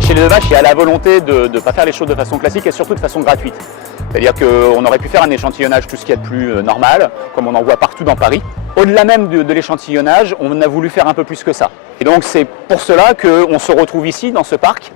Chez les Devache, il y a la volonté de ne pas faire les choses de façon classique et surtout de façon gratuite. C'est-à-dire qu'on aurait pu faire un échantillonnage tout ce qu'il y a de plus normal, comme on en voit partout dans Paris. Au-delà même de l'échantillonnage, on a voulu faire un peu plus que ça. Et donc c'est pour cela qu'on se retrouve ici, dans ce parc,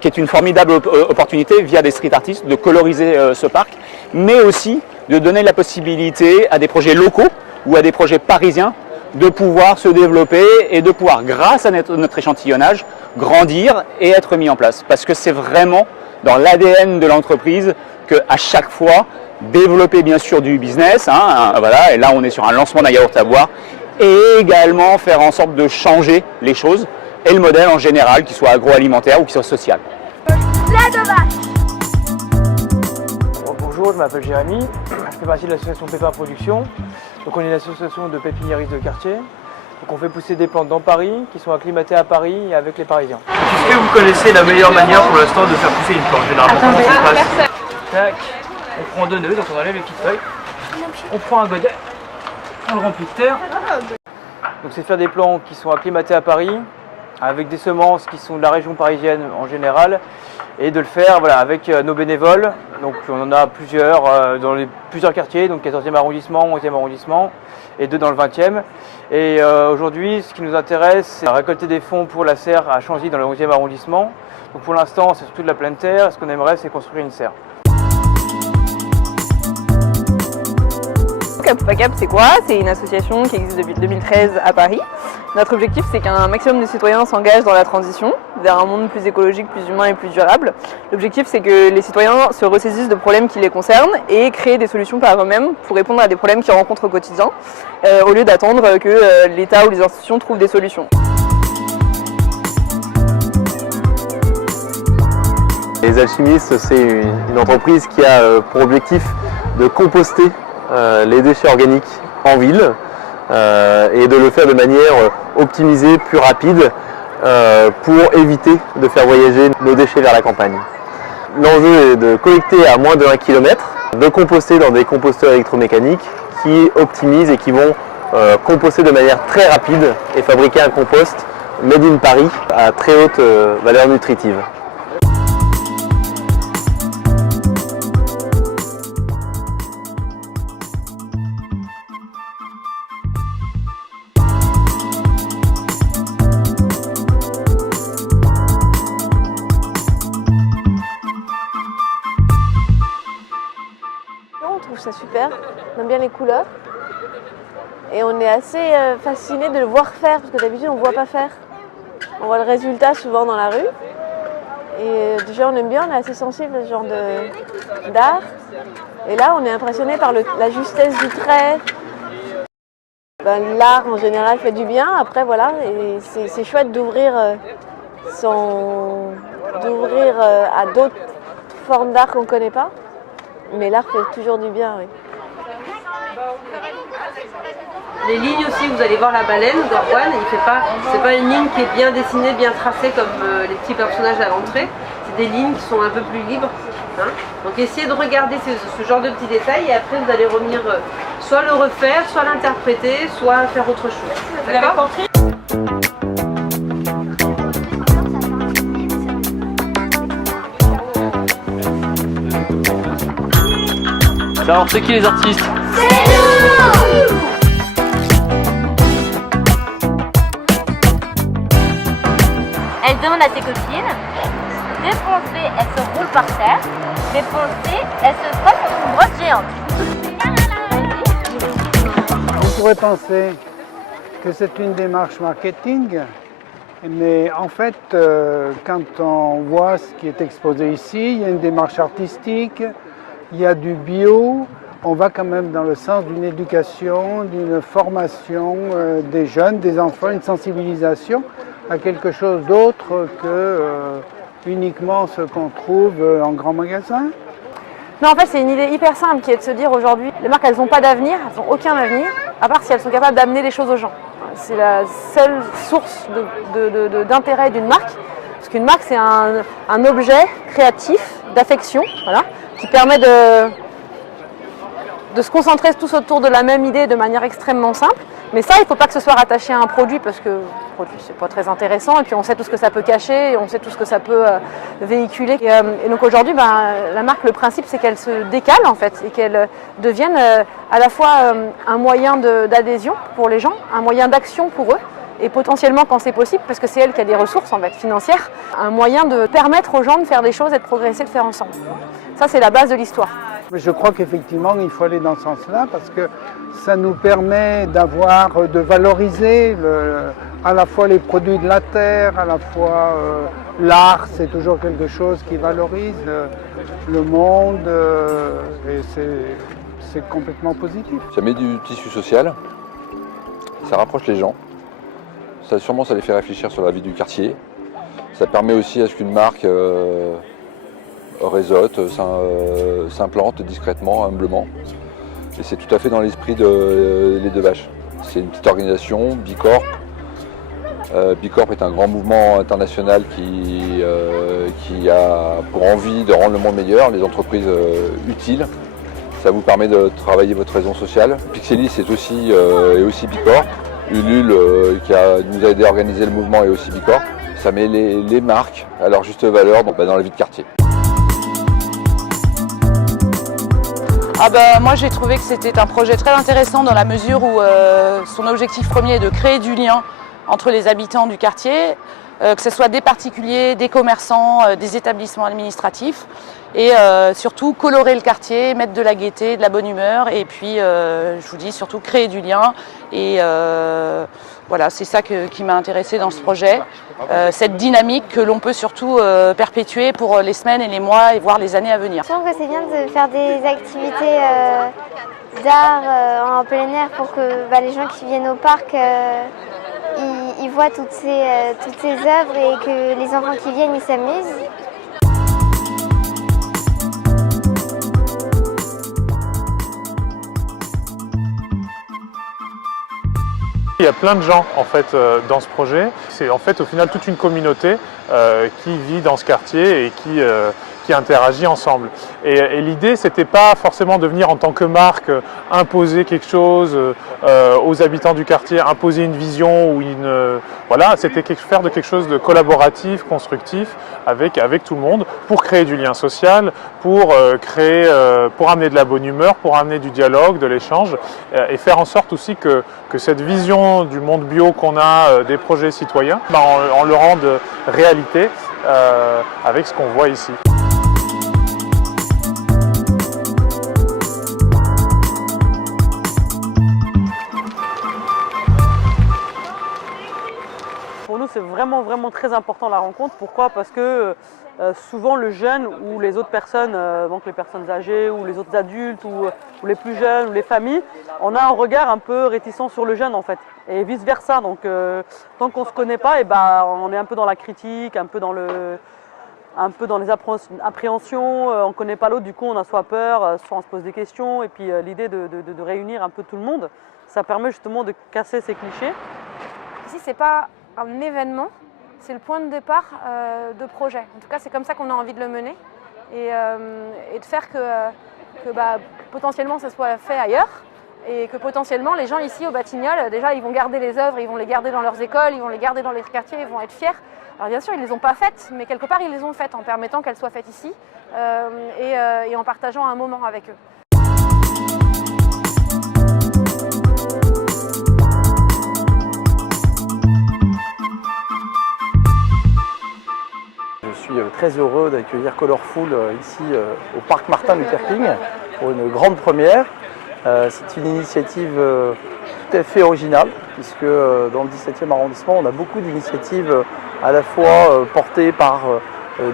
qui est une formidable opportunité via des street artistes de coloriser ce parc, mais aussi de donner la possibilité à des projets locaux ou à des projets parisiens de pouvoir se développer et de pouvoir, grâce à notre échantillonnage, grandir et être mis en place. Parce que c'est vraiment dans l'ADN de l'entreprise qu'à chaque fois, développer bien sûr du business, voilà, et là on est sur un lancement d'un yaourt à boire, et également faire en sorte de changer les choses et le modèle en général, qu'il soit agroalimentaire ou qu'il soit social. Bonjour, je m'appelle Jérémy, je fais partie de l'association Pépin Production. Donc on est une association de pépiniéristes de quartier. Donc on fait pousser des plantes dans Paris, qui sont acclimatées à Paris et avec les Parisiens. Est-ce que vous connaissez la meilleure manière pour l'instant de faire pousser une plante? Généralement, comment ça se passe? Tac, on prend 2 nœuds, donc on enlève les petites feuilles. On prend un godet, on le remplit de terre. Donc c'est de faire des plants qui sont acclimatés à Paris, avec des semences qui sont de la région parisienne en général, et de le faire voilà, avec nos bénévoles. Donc on en a plusieurs dans plusieurs quartiers, donc 14e arrondissement, 11e arrondissement et 2 dans le 20e. Et aujourd'hui, ce qui nous intéresse, c'est récolter des fonds pour la serre à Chanzy dans le 11e arrondissement. Donc pour l'instant, c'est surtout de la pleine terre. Ce qu'on aimerait, c'est construire une serre. Cap, c'est quoi? C'est une association qui existe depuis 2013 à Paris. Notre objectif, c'est qu'un maximum de citoyens s'engagent dans la transition vers un monde plus écologique, plus humain et plus durable. L'objectif, c'est que les citoyens se ressaisissent de problèmes qui les concernent et créent des solutions par eux-mêmes pour répondre à des problèmes qu'ils rencontrent au quotidien, au lieu d'attendre que l'État ou les institutions trouvent des solutions. Les Alchimistes, c'est une entreprise qui a pour objectif de composter les déchets organiques en ville et de le faire de manière optimisée, plus rapide pour éviter de faire voyager nos déchets vers la campagne. L'enjeu est de collecter à moins de 1 km, de composter dans des composteurs électromécaniques qui optimisent et qui vont composter de manière très rapide et fabriquer un compost made in Paris à très haute valeur nutritive. On trouve ça super, on aime bien les couleurs et on est assez fasciné de le voir faire parce que d'habitude on ne voit pas faire. On voit le résultat souvent dans la rue et déjà on aime bien, on est assez sensible à ce genre d'art et là on est impressionné par la justesse du trait. L'art en général fait du bien, après voilà, et c'est chouette d'ouvrir à d'autres formes d'art qu'on ne connaît pas. Mais l'art fait toujours du bien, oui. Les lignes aussi, vous allez voir la baleine d'Orwan, c'est pas une ligne qui est bien dessinée, bien tracée comme les petits personnages à l'entrée. C'est des lignes qui sont un peu plus libres. Donc essayez de regarder ce genre de petits détails et après vous allez revenir soit le refaire, soit l'interpréter, soit faire autre chose. Vous avez compris ? Alors c'est qui les artistes? C'est nous! Elle demande à ses copines de poncer, elle se roule par terre, mais poncer, elle se frotte contre une brosse géante. On pourrait penser que c'est une démarche marketing, mais en fait, quand on voit ce qui est exposé ici, il y a une démarche artistique, il y a du bio, on va quand même dans le sens d'une éducation, d'une formation des jeunes, des enfants, une sensibilisation à quelque chose d'autre que uniquement ce qu'on trouve en grand magasin. Non, en fait, c'est une idée hyper simple qui est de se dire aujourd'hui, les marques, elles n'ont pas d'avenir, elles n'ont aucun avenir, à part si elles sont capables d'amener les choses aux gens. C'est la seule source d'intérêt d'une marque, parce qu'une marque, c'est un objet créatif, d'affection, voilà, qui permet de se concentrer tous autour de la même idée de manière extrêmement simple. Mais ça, il ne faut pas que ce soit rattaché à un produit parce que le produit, c'est pas très intéressant. Et puis on sait tout ce que ça peut cacher, et on sait tout ce que ça peut véhiculer. Et donc aujourd'hui, la marque, le principe, c'est qu'elle se décale en fait et qu'elle devienne à la fois un moyen d'adhésion pour les gens, un moyen d'action pour eux. Et potentiellement, quand c'est possible, parce que c'est elle qui a des ressources en fait, financières, un moyen de permettre aux gens de faire des choses et de progresser, de faire ensemble. Ça, c'est la base de l'histoire. Je crois qu'effectivement, il faut aller dans ce sens-là parce que ça nous permet de valoriser à la fois les produits de la terre, à la fois l'art, c'est toujours quelque chose qui valorise le monde et c'est complètement positif. Ça met du tissu social, ça rapproche les gens, ça les fait réfléchir sur la vie du quartier, ça permet aussi à ce qu'une marque réseaute, s'implante discrètement, humblement. Et c'est tout à fait dans l'esprit de Les Deux Vaches. C'est une petite organisation, Bicorp. Bicorp est un grand mouvement international qui a pour envie de rendre le monde meilleur, les entreprises utiles. Ça vous permet de travailler votre raison sociale. Pixelis est aussi Bicorp. Ulule qui nous a aidé à organiser le mouvement est aussi Bicorp. Ça met les marques à leur juste valeur dans la vie de quartier. Moi j'ai trouvé que c'était un projet très intéressant dans la mesure où son objectif premier est de créer du lien entre les habitants du quartier, que ce soit des particuliers, des commerçants, des établissements administratifs et surtout colorer le quartier, mettre de la gaieté, de la bonne humeur et puis je vous dis surtout créer du lien et voilà, c'est ça qui m'a intéressée dans ce projet, cette dynamique que l'on peut surtout perpétuer pour les semaines et les mois et voire les années à venir. Je trouve que c'est bien de faire des activités d'art en plein air pour que les gens qui viennent au parc ils voient toutes ces œuvres et que les enfants qui viennent ils s'amusent. Il y a plein de gens en fait dans ce projet. C'est en fait au final toute une communauté qui vit dans ce quartier et qui interagit ensemble. Et l'idée, c'était pas forcément de venir en tant que marque imposer quelque chose aux habitants du quartier, imposer une vision ou voilà, c'était faire de quelque chose de collaboratif, constructif avec tout le monde pour créer du lien social, pour amener de la bonne humeur, pour amener du dialogue, de l'échange et faire en sorte aussi que cette vision du monde bio qu'on a des projets citoyens, on le rende réalité avec ce qu'on voit ici. Pour nous, c'est vraiment très important la rencontre. Pourquoi? Parce que souvent le jeune ou les autres personnes, donc les personnes âgées ou les autres adultes ou les plus jeunes ou les familles, on a un regard un peu réticent sur le jeune en fait. Et vice versa. Donc tant qu'on ne se connaît pas, on est un peu dans la critique, un peu dans les appréhensions, on ne connaît pas l'autre, du coup on a soit peur, soit on se pose des questions. Et puis l'idée de réunir un peu tout le monde, ça permet justement de casser ces clichés. Ici, c'est pas un événement, c'est le point de départ de projet. En tout cas, c'est comme ça qu'on a envie de le mener et de faire que potentiellement ça soit fait ailleurs et que potentiellement les gens ici au Batignolles, déjà ils vont garder les œuvres, ils vont les garder dans leurs écoles, ils vont les garder dans les quartiers, ils vont être fiers. Alors bien sûr, ils ne les ont pas faites, mais quelque part ils les ont faites en permettant qu'elles soient faites ici et en partageant un moment avec eux. Je suis très heureux d'accueillir Colorful ici au Parc Martin Luther King pour une grande première. C'est une initiative tout à fait originale puisque dans le 17e arrondissement on a beaucoup d'initiatives à la fois portées par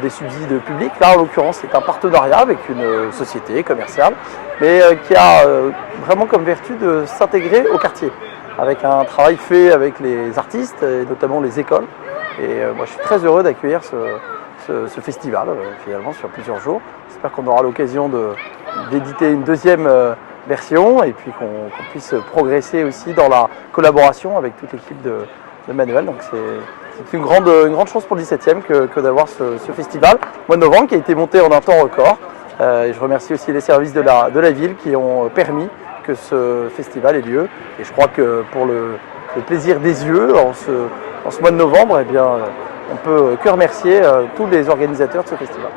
des subsides publics. Là en l'occurrence c'est un partenariat avec une société commerciale mais qui a vraiment comme vertu de s'intégrer au quartier avec un travail fait avec les artistes et notamment les écoles. Et moi je suis très heureux d'accueillir ce festival finalement sur plusieurs jours. J'espère qu'on aura l'occasion d'éditer une deuxième version et puis qu'on puisse progresser aussi dans la collaboration avec toute l'équipe de Manuel. Donc c'est une grande chose pour le 17e que d'avoir ce festival au mois de novembre qui a été monté en un temps record. Et je remercie aussi les services de la ville qui ont permis que ce festival ait lieu. Et je crois que pour le plaisir des yeux, en ce mois de novembre, eh bien, on peut que remercier tous les organisateurs de ce festival.